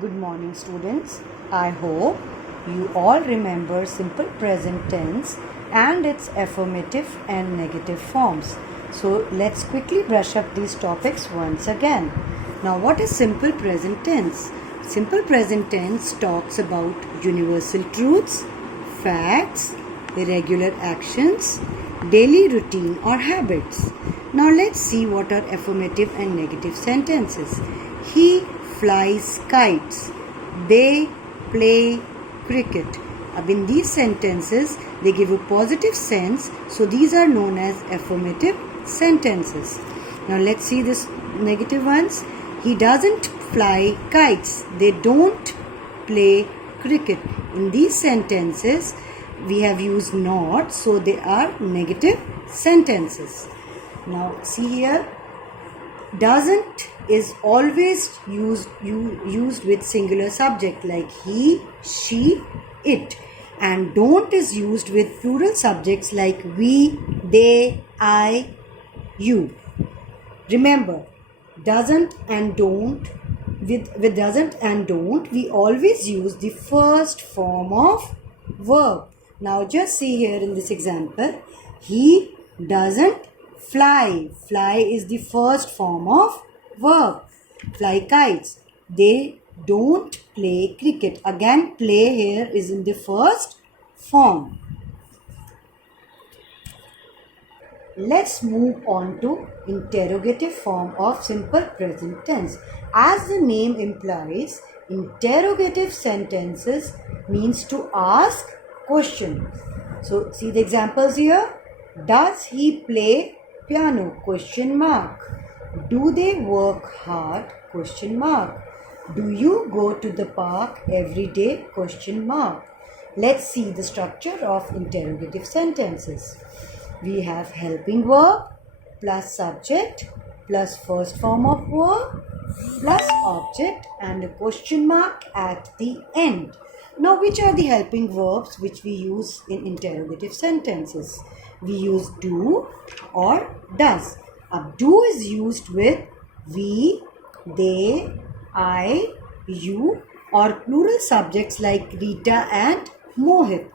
Good morning, students. I hope you all remember simple present tense and its affirmative and negative forms. So let's quickly brush up these topics once again. Now, what is simple present tense? Simple present tense talks about universal truths, facts, irregular actions, daily routine or habits. Now let's see what are affirmative and negative sentences. He flies kites. They play cricket. In these sentences, they give a positive sense, so these are known as affirmative sentences. Now let's see this negative ones. He doesn't fly kites. They don't play cricket. In these sentences, we have used not, so they are negative sentences. Now see here, doesn't is always used with singular subject like he, she, it, and don't is used with plural subjects like we, they, I, you. Remember, doesn't and don't, with doesn't and don't, we always use the first form of verb. Now just see here in this example, he doesn't fly. Fly is the first form of verb. Fly kites. They don't play cricket. Again, play here is in the first form. Let's move on to interrogative form of simple present tense. As the name implies, interrogative sentences means to ask question. So see the examples here. Does he play piano? Question mark. Do they work hard? Question mark. Do you go to the park every day? Question mark. Let's see the structure of interrogative sentences. We have helping verb plus subject plus first form of verb plus object and a question mark at the end. Now, which are the helping verbs which we use in interrogative sentences? We use do or does. Do is used with we, they, I, you or plural subjects like Rita and Mohit.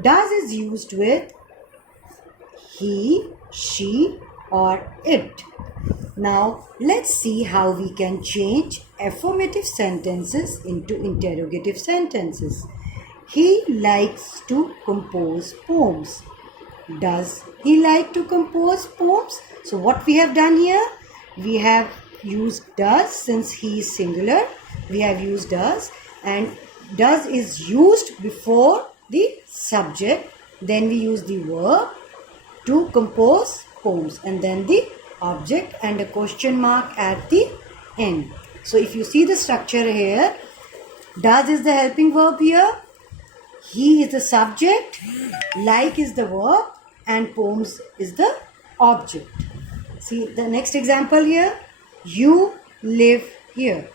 Does is used with he, she or it. Now let's see how we can change affirmative sentences into interrogative sentences. He likes to compose poems. Does he like to compose poems? So what we have done here, we have used does since he is singular. We have used does, and does is used before the subject. Then we use the verb to compose poems and then the object and a question mark at the end. So if you see the structure here, does is the helping verb here, he is the subject, like is the verb and poems is the object. See the next example here, you live here.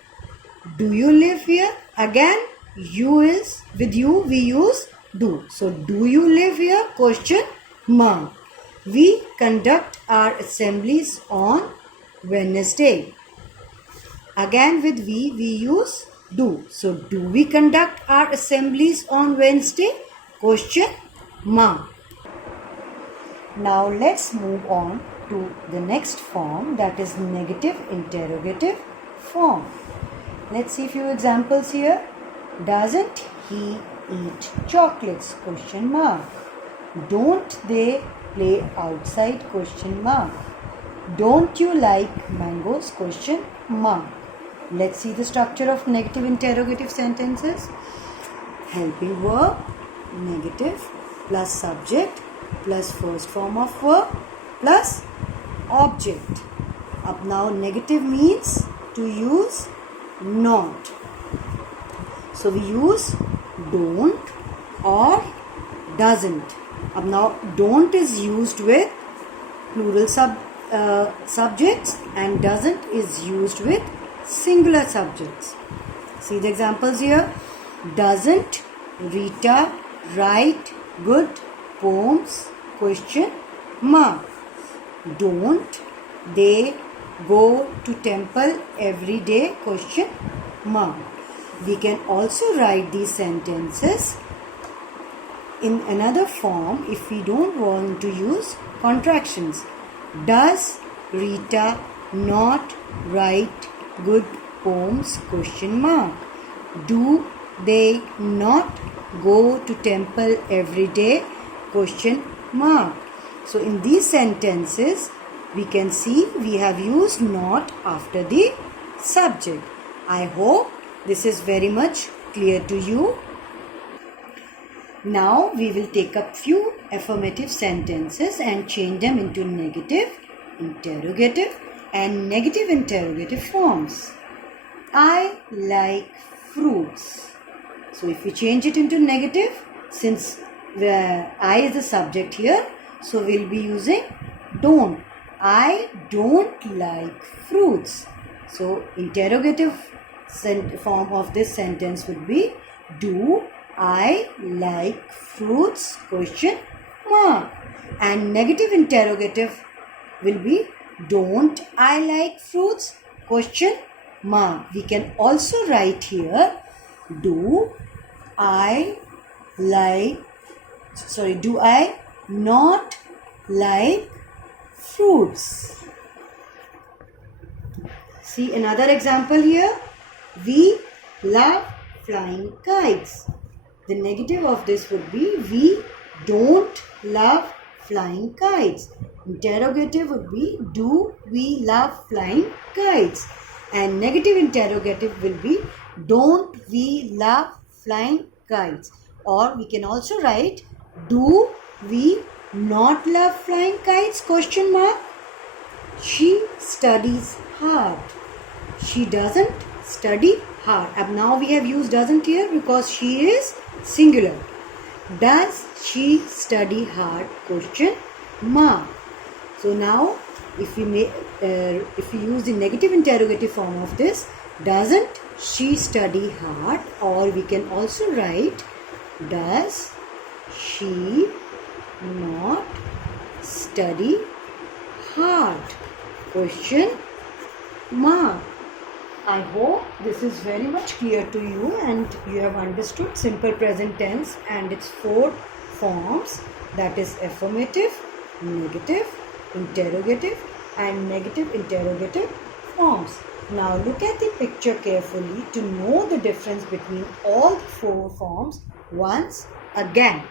Do you live here? Again, you is with you we use do. So do you live here? Question mark. We conduct our assemblies on Wednesday. Again with we use do. So do we conduct our assemblies on Wednesday? Question mark. Now let's move on to the next form, that is negative interrogative form. Let's see a few examples here. Doesn't he eat chocolates? Question mark. Don't they play outside? Question mark. Don't you like mangoes? Question mark. Let's see the structure of negative interrogative sentences. Helping verb, negative, plus subject, plus first form of verb, plus object. Up now negative means to use not. So we use don't or doesn't. Up now don't is used with plural subjects and doesn't is used with singular subjects. See the examples here. Doesn't Rita write good poems? Question mark. Don't they go to temple every day? Question mark. We can also write these sentences in another form if we don't want to use contractions. Does Rita not write good poems? Question mark. Do they not go to temple every day? Question mark. So in these sentences we can see we have used not after the subject. I hope this is very much clear to you. Now we will take up few affirmative sentences and change them into negative, interrogative and negative interrogative forms. I like fruits. So if we change it into negative, since I is the subject here, so we'll be using don't. I don't like fruits. So interrogative form of this sentence would be, do I like fruits? Question mark. And negative interrogative will be, don't I like fruits? Question mark. We can also write here, do I not like fruits? See another example here. We love flying kites. The negative of this would be, we don't love flying kites. Interrogative would be, do we love flying kites? And negative interrogative will be, don't we love flying kites? Or we can also write, do we not love flying kites? Question mark. She studies hard. She doesn't study hard. Now we have used doesn't here because she is singular. Does she study hard? Question mark. So now if we use the negative interrogative form of this, doesn't she study hard? Or we can also write, does she not study hard? Question mark. I hope this is very much clear to you and you have understood simple present tense and its 4 forms, that is affirmative, negative, interrogative and negative interrogative forms. Now look at the picture carefully to know the difference between all the 4 forms once again.